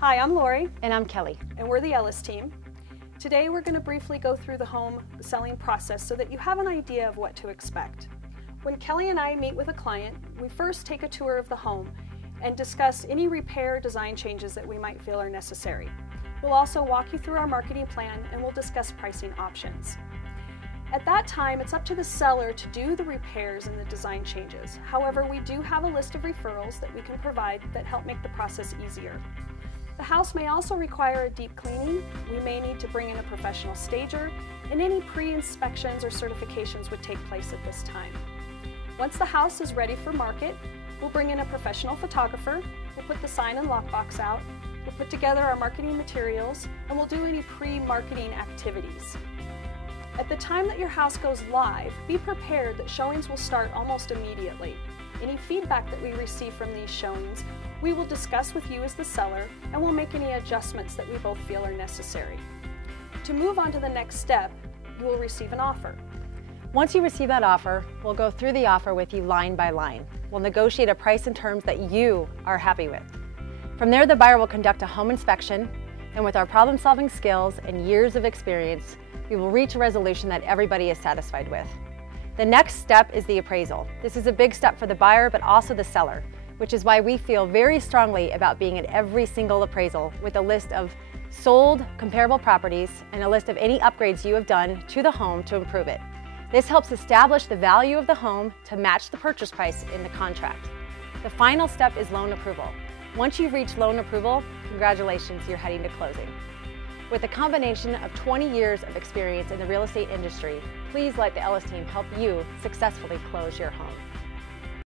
Hi, I'm Lori. And I'm Kelly. And we're the Ellis team. Today we're going to briefly go through the home selling process so that you have an idea of what to expect. When Kelly and I meet with a client, we first take a tour of the home and discuss any repair design changes that we might feel are necessary. We'll also walk you through our marketing plan and we'll discuss pricing options. At that time, it's up to the seller to do the repairs and the design changes. However, we do have a list of referrals that we can provide that help make the process easier. The house may also require a deep cleaning. We may need to bring in a professional stager, and any pre-inspections or certifications would take place at this time. Once the house is ready for market, we'll bring in a professional photographer, we'll put the sign and lockbox out, we'll put together our marketing materials, and we'll do any pre-marketing activities. At the time that your house goes live, be prepared that showings will start almost immediately. Any feedback that we receive from these showings, we will discuss with you as the seller, and we'll make any adjustments that we both feel are necessary. To move on to the next step, you will receive an offer. Once you receive that offer, we'll go through the offer with you line by line. We'll negotiate a price and terms that you are happy with. From there, the buyer will conduct a home inspection, and with our problem-solving skills and years of experience, we will reach a resolution that everybody is satisfied with. The next step is the appraisal. This is a big step for the buyer, but also the seller, which is why we feel very strongly about being at every single appraisal with a list of sold comparable properties and a list of any upgrades you have done to the home to improve it. This helps establish the value of the home to match the purchase price in the contract. The final step is loan approval. Once you've reached loan approval, congratulations, you're heading to closing. With a combination of 20 years of experience in the real estate industry, please let the Ellis team help you successfully close your home.